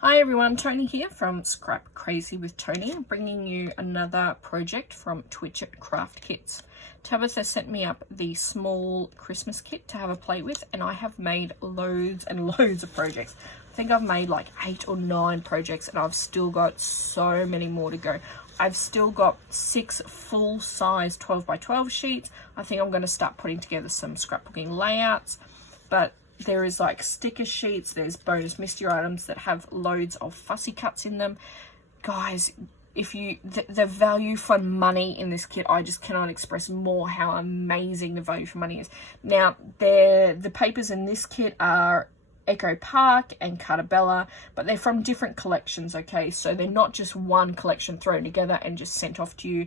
Hi everyone, Toni here from Scrap Crazy with Toni, bringing you another project from Twitchit Craft Kits. Tabitha sent me up the small Christmas kit to have a play with, and I have made loads and loads of projects. I think I've made like 8 or 9 projects, and I've still got so many more to go. I've still got 6 full-size 12 by 12 sheets. I think I'm going to start putting together some scrapbooking layouts, but there is like sticker sheets, there's bonus mystery items that have loads of fussy cuts in them. Guys, if you the value for money in this kit, I just cannot express more how amazing the value for money is. Now, the papers in this kit are Echo Park and Cartabella, but they're from different collections, okay? So they're not just one collection thrown together and just sent off to you.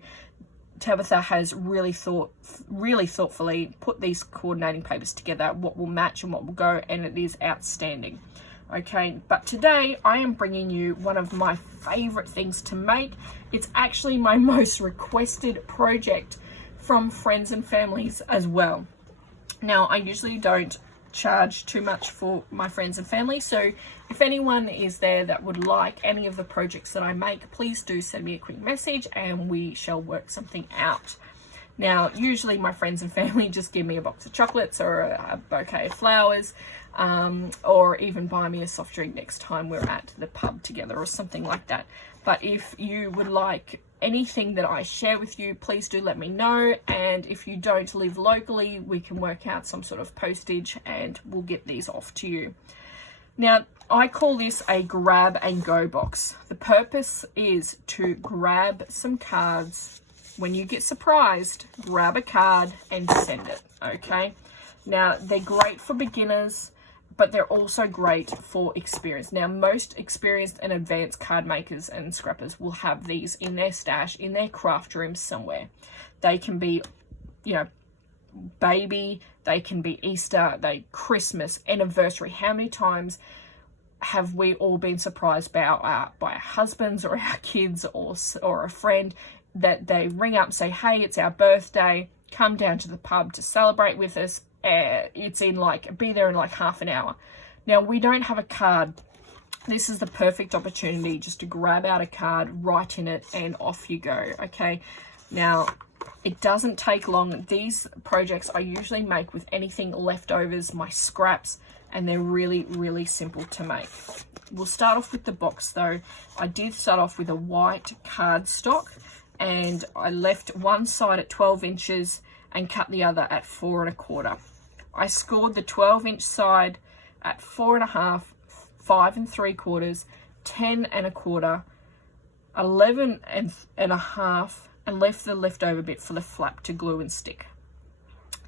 Tabitha has really thoughtfully put these coordinating papers together, what will match and what will go, and it is outstanding. Okay, but today I am bringing you one of my favorite things to make. It's actually my most requested project from friends and families as well. Now, I usually don't charge too much for my friends and family, so if anyone is there that would like any of the projects that I make, please do send me a quick message and we shall work something out. Now, usually my friends and family just give me a box of chocolates or a bouquet of flowers, or even buy me a soft drink next time we're at the pub together or something like that. But if you would like anything that I share with you, please do let me know. And if you don't live locally, we can work out some sort of postage and we'll get these off to you. Now, I call this a grab and go box. The purpose is to grab some cards. When you get surprised, grab a card and send it, okay? Now, they're great for beginners, but they're also great for experience. Now, most experienced and advanced card makers and scrappers will have these in their stash, in their craft rooms somewhere. They can be, you know, baby, they can be Easter, Christmas, anniversary. How many times have we all been surprised by our husbands or our kids or a friend that they ring up and say, hey, it's our birthday, come down to the pub to celebrate with us. Be there in like half an hour. Now, we don't have a card. This is the perfect opportunity just to grab out a card, write in it, and off you go, okay? Now, it doesn't take long. These projects I usually make with anything leftovers, my scraps, and they're really, really simple to make. We'll start off with the box though. I did start off with a white cardstock, and I left one side at 12 inches and cut the other at 4 1/4. I scored the 12-inch side at 4 1/2, 5 3/4, 10 1/4, 11 1/2, and left the leftover bit for the flap to glue and stick.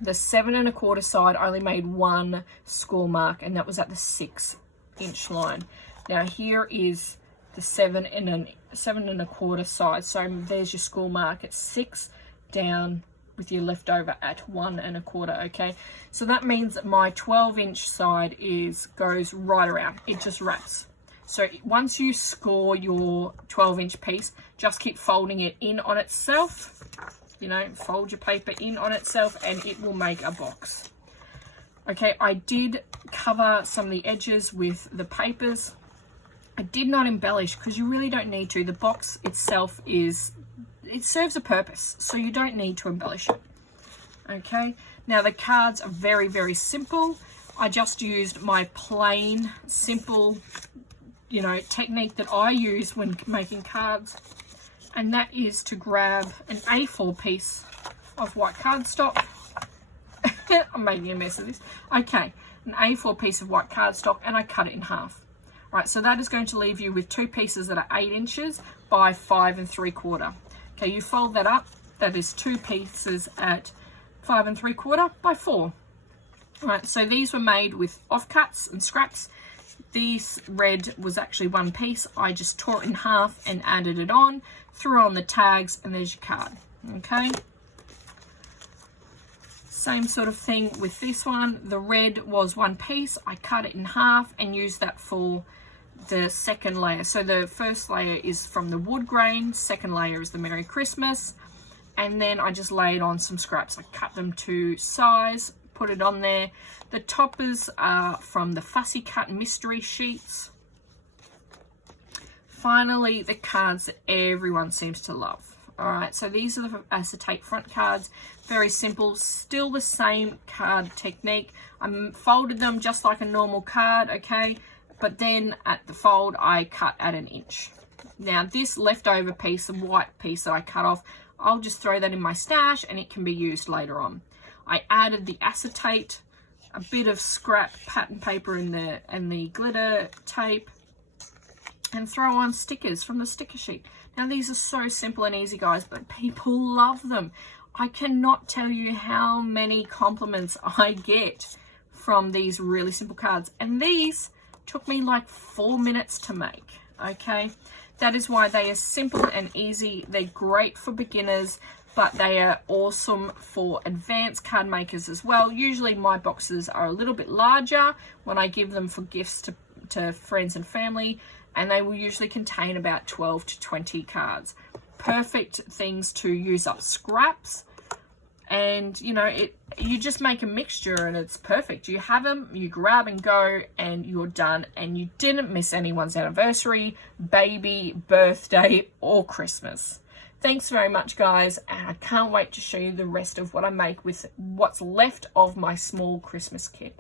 The 7 1/4 side I only made one score mark, and that was at the 6-inch line. Now here is the 7 1/4 side. So there's your score mark at 6 down with your leftover at 1 1/4. Okay, so that means that my 12-inch side goes right around. It just wraps. So once you score your 12-inch piece, just keep folding it in on itself. You know, fold your paper in on itself and it will make a box. Okay, I did cover some of the edges with the papers. I did not embellish because you really don't need to. The box itself it serves a purpose, so you don't need to embellish it. Okay, now the cards are very, very simple. I just used my plain, simple, you know, technique that I use when making cards, and that is to grab an A4 piece of white cardstock. I'm making a mess of this. Okay, an A4 piece of white cardstock, and I cut it in half. Right, so that is going to leave you with 2 pieces that are 8 inches by 5 3/4. Okay, you fold that up. That is 2 pieces at 5 3/4 by 4. All right, so these were made with offcuts and scraps. This red was actually 1 piece. I just tore it in half and added it on, threw on the tags, and there's your card. Okay. Same sort of thing with this one. The red was 1 piece. I cut it in half and used that for the second layer. So the first layer is from the wood grain, second layer is the Merry Christmas, and then I just laid on some scraps. I cut them to size, put it on there. The toppers are from the fussy cut mystery sheets. finally, the cards that everyone seems to love. All right, so these are the acetate front cards. Very simple, still the same card technique. I folded them just like a normal card, okay? But then at the fold, I cut at 1 inch. Now, this leftover piece, the white piece that I cut off, I'll just throw that in my stash and it can be used later on. I added the acetate, a bit of scrap pattern paper and the glitter tape, and throw on stickers from the sticker sheet. Now, these are so simple and easy, guys, but people love them. I cannot tell you how many compliments I get from these really simple cards. And these took me like 4 minutes to make, okay? That is why they are simple and easy. They're great for beginners, but they are awesome for advanced card makers as well. Usually my boxes are a little bit larger when I give them for gifts to friends and family, and they will usually contain about 12 to 20 cards. Perfect things to use up scraps, and you know, you just make a mixture and it's perfect. You have them, you grab and go, and you're done, and you didn't miss anyone's anniversary, baby, birthday, or Christmas. Thanks very much, guys, and I can't wait to show you the rest of what I make with what's left of my small Christmas kit.